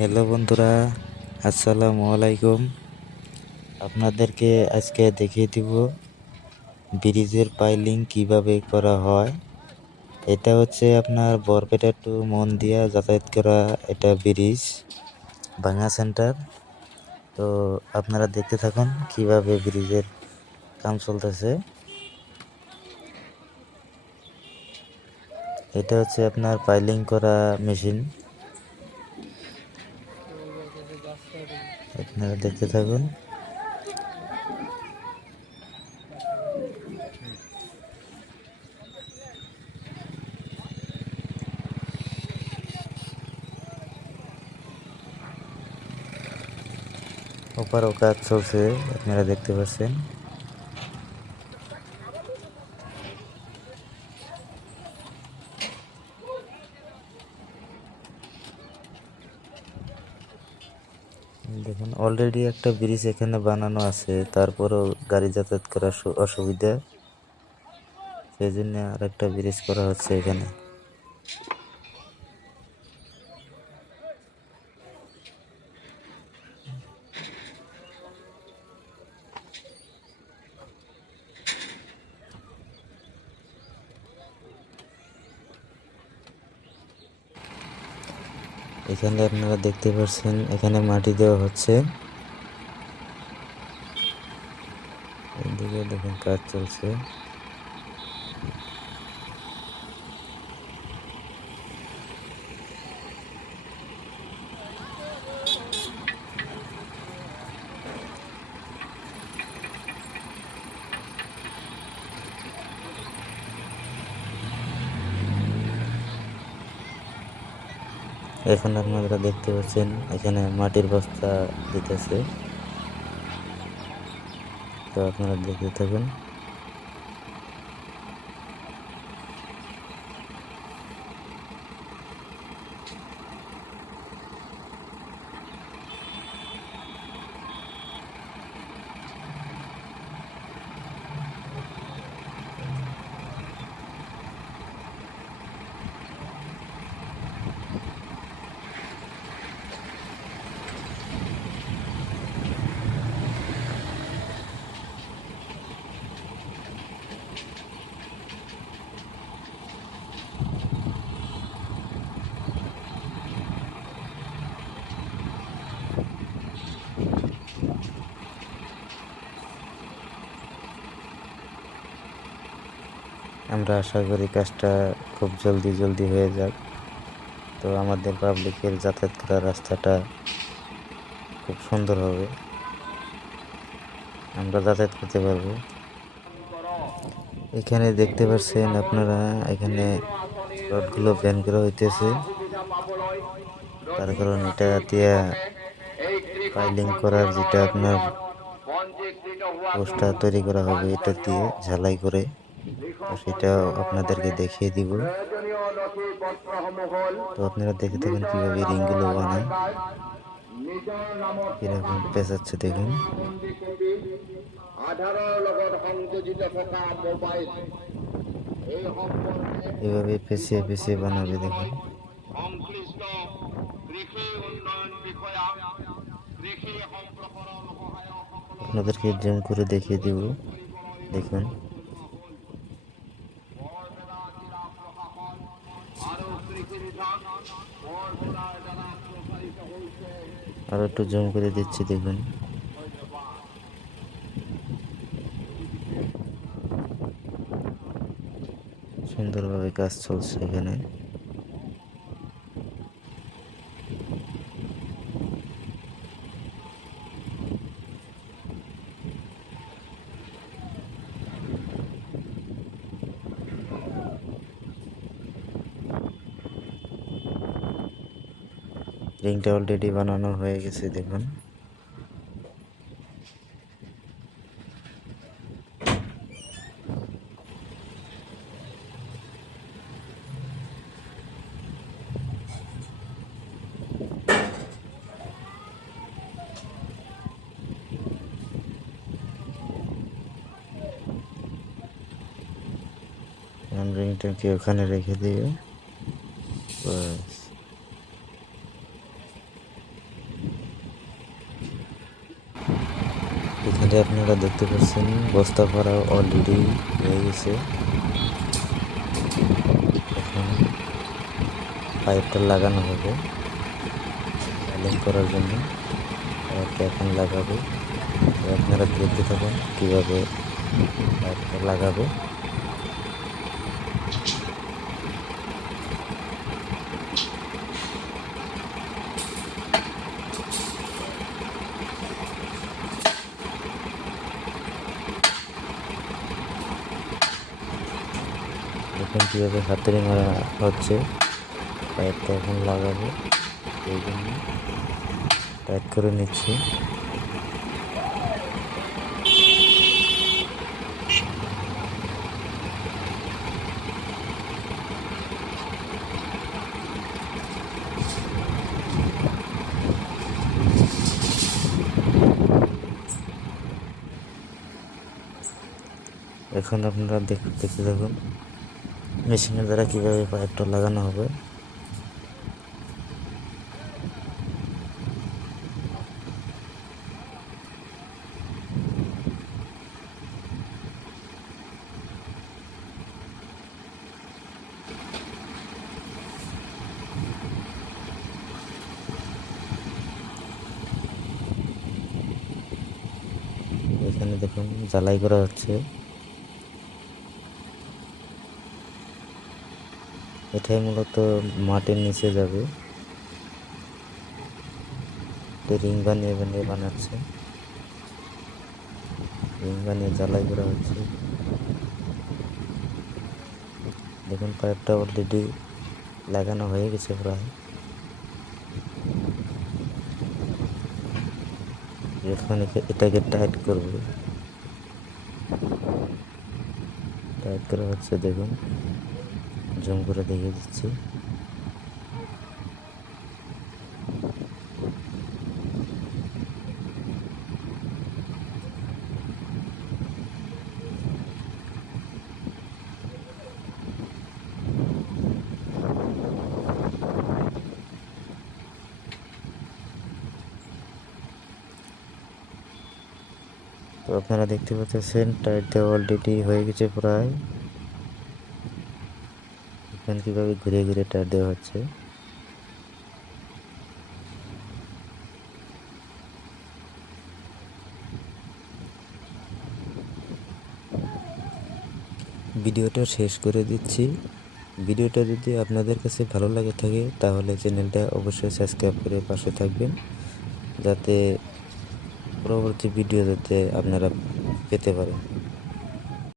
Hello বন্ধুরা, আসসালামু আলাইকুম। আপনাদেরকে আজকে দেখিয়ে দিব ব্রিজের পাইলিং কীভাবে করা হয়। এটা হচ্ছে আপনার বরপেটা টু মন্দিয়া যাতায়াত করা এটা ব্রিজ, ভাঙা সেন্টার। তো আপনারা দেখতে থাকুন কীভাবে ব্রিজের কাম চলতেছে। এটা হচ্ছে আপনার পাইলিং করা মেশিন। আপনারা দেখতে থাকুন। ওপারও কাজ চলছে আপনারা দেখতে পাচ্ছেন। দেখুন অলরেডি একটা ব্রিজ এখানে বানানো আছে, তারপরেও গাড়ি যাতায়াত করার অসুবিধা। সেই জন্য আর একটা ব্রিজ করা হচ্ছে এখানে। এখানে আপনারা দেখতে পাচ্ছেন এখানে মাটি দেওয়া হচ্ছে। এদিকে দেখুন কাজ চলছে। এখন আপনারা দেখতে পাচ্ছেন এখানে মাটির বস্তা দিতেছে। তো আপনারা দেখতে থাকুন। আমরা আশা করি কাজটা খুব জলদি জলদি হয়ে যাক। তো আমাদের পাবলিকের যাতায়াত করার রাস্তাটা খুব সুন্দর হবে। আমরা যাতায়াত করতে পারব। এখানে দেখতে পাচ্ছেন আপনারা, এখানে রডগুলো ব্যান করা হইতেছে। তার কারণ এটা দিয়া ফাইলিং করার যেটা আপনার পোস্টার তৈরি করা হবে, এটা দিয়ে ঝালাই করে। তো সেটাও আপনাদেরকে দেখিয়ে দিব। তো আপনারা দেখে থাকেন কীভাবে রিংগুলো বানায়। কীরকম পেঁচাচ্ছে দেখুন। এভাবে পেঁচিয়ে পেঁচিয়ে বানাবে দেখুন। আপনাদেরকে জুম করে দেখিয়ে দিব। দেখুন। আর একটু জুম করে দিচ্ছি দেখুন। সুন্দরভাবে কাজ চলছে এখানে। রিংটা অলরেডি বানানো হয়ে গেছে দেখুন। রিংটাকে ওখানে রেখে দিয়ে এখানে আপনারা দেখতে পাচ্ছেন, বস্তা ভরা অলরেডি হয়ে গেছে। এখন পাইপটা লাগানো হবে পাইলিং করার জন্য। পাইপটা এখন লাগাবে। আপনারা দেখতে থাকুন কীভাবে পাইপটা লাগাবে। এখন কীভাবে হাতের মারা হচ্ছে পাইপটা এখন লাগাবো, এই জন্য টাইট করে নিচ্ছি। এখন আপনারা দেখ দেখতে থাকুন। মেশিনের দ্বারা কীভাবে পাইপটা লাগানো হবে? এখানে দেখুন জ্বালাই করা হচ্ছে। এটাই মূলত মাটির নিচে যাবে। রিং বানিয়ে বানিয়ে বানাচ্ছে। রিং বানিয়ে জ্বালাই করা হচ্ছে। দেখুন, পাইপটা অলরেডি লাগানো হয়ে গেছে প্রায়। এখন এটাকে টাইট করবে। টাইট করা হচ্ছে, দেখুন। জুম করে দেখিয়ে দিচ্ছি। তো আপনারা দেখতে পাচ্ছেন টাইট দেওয়া অলরেডি হয়ে গেছে প্রায়। এখানে কীভাবে ঘুরে ঘুরে টায়ার দেওয়া হচ্ছে? ভিডিওটা শেষ করে দিচ্ছি। ভিডিওটা যদি আপনাদের কাছে ভালো লাগে থাকে, তাহলে চ্যানেলটা অবশ্যই সাবস্ক্রাইব করে পাশে থাকবেন। যাতে পরবর্তী ভিডিও যাতে আপনারা পেতে পারেন।